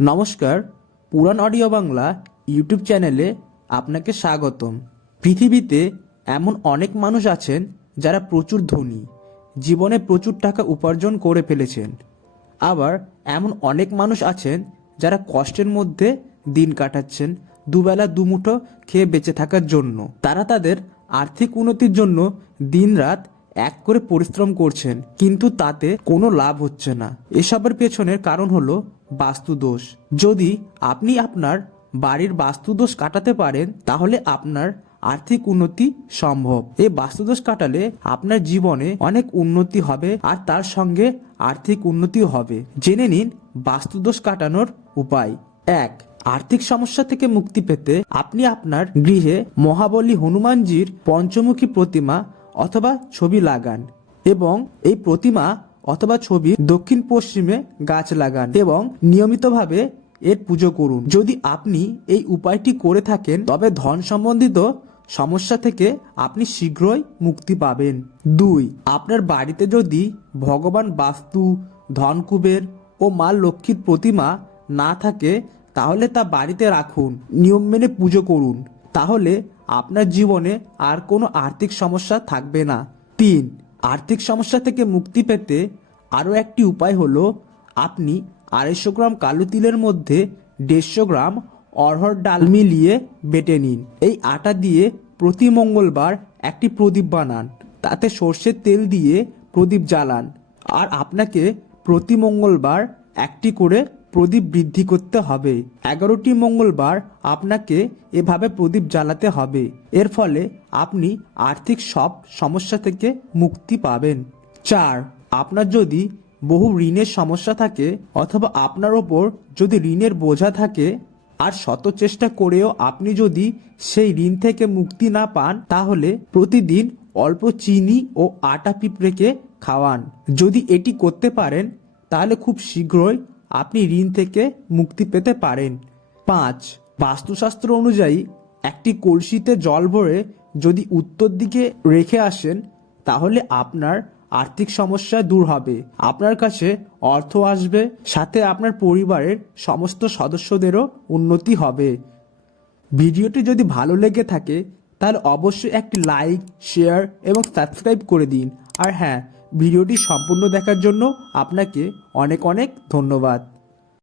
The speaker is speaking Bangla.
নমস্কার পুরাণ অডিও বাংলা ইউটিউব চ্যানেলে আপনাকে স্বাগতম। পৃথিবীতে এমন অনেক মানুষ আছেন যারা প্রচুর ধনী, জীবনে প্রচুর টাকা উপার্জন করে ফেলেছেন। আবার এমন অনেক মানুষ আছেন যারা কষ্টের মধ্যে দিন কাটাচ্ছেন দুবেলা দুমুঠো খেয়ে বেঁচে থাকার জন্য। তারা তাদের আর্থিক উন্নতির জন্য দিনরাত এক করে পরিশ্রম করছেন, কিন্তু তাতে কোনো লাভ হচ্ছে না। এসবের পেছনের কারণ হলো বাস্তুদোষ। যদি আপনি আপনার বাড়ির বাস্তুদোষ কাটাতে পারেন, তাহলে আপনার আর্থিক উন্নতি সম্ভব। এই বাস্তুদোষ কাটালে আপনার জীবনে অনেক উন্নতি হবে, আর তার সঙ্গে আর্থিক উন্নতিও হবে। জেনে নিন বাস্তুদোষ কাটানোর উপায়। এক, আর্থিক সমস্যা থেকে মুক্তি পেতে আপনি আপনার গৃহে মহাবলী হনুমানজির পঞ্চমুখী প্রতিমা অথবা ছবি লাগান এবং এই প্রতিমা অথবা ছবি দক্ষিণ পশ্চিমে গাছ লাগান এবং নিয়মিতভাবে এর পুজো করুন। যদি আপনি এই উপায়টি করে থাকেন, তবে ধন সম্বন্ধিত সমস্যা থেকে আপনি শীঘ্রই মুক্তি পাবেন। দুই, আপনার বাড়িতে যদি ভগবান বাস্তু, ধনকুবের ও মা লক্ষ্মীর প্রতিমা না থাকে, তাহলে তা বাড়িতে রাখুন। নিয়ম মেনে পুজো করুন। তাহলে আপনার জীবনে আর কোনো আর্থিক সমস্যা থাকবে না। তিন, আর্থিক সমস্যা থেকে মুক্তি পেতে আরও একটি উপায় হলো, আপনি আড়াইশো গ্রাম কালো তিলের মধ্যে দেড়শো গ্রাম অরহর ডাল মিলিয়ে বেটে নিন। এই আটা দিয়ে প্রতি মঙ্গলবার একটি প্রদীপ বানান। তাতে সর্ষের তেল দিয়ে প্রদীপ জ্বালান। আর আপনাকে প্রতি মঙ্গলবার একটি করে প্রদীপ বৃদ্ধি করতে হবে। এগারোটি মঙ্গলবার আপনাকে এভাবে প্রদীপ জ্বালাতে হবে। এর ফলে আপনি আর্থিক সব সমস্যা থেকে মুক্তি পাবেন। চার, আপনার যদি বহু ঋণের সমস্যা থাকে অথবা আপনার ওপর যদি ঋণের বোঝা থাকে, আর শত চেষ্টা করেও আপনি যদি সেই ঋণ থেকে মুক্তি না পান, তাহলে প্রতিদিন অল্প চিনি ও আটা পিঁপড়েকে খাওয়ান। যদি এটি করতে পারেন, তাহলে খুব শীঘ্রই আপনি ঋণ থেকে মুক্তি পেতে পারেন। পাঁচ, বাস্তুশাস্ত্র অনুযায়ী, একটি কলসিতে জল ভরে যদি উত্তর দিকে রেখে আসেন, তাহলে আপনার আর্থিক সমস্যা দূর হবে। আপনার কাছে অর্থ আসবে, সাথে আপনার পরিবারের সমস্ত সদস্যদেরও উন্নতি হবে। ভিডিওটি যদি ভালো লেগে থাকে, তাহলে অবশ্যই একটি লাইক, শেয়ার এবং সাবস্ক্রাইব করে দিন। আর হ্যাঁ ভিডিওটি সম্পূর্ণ দেখার জন্য আপনাকে অনেক অনেক ধন্যবাদ।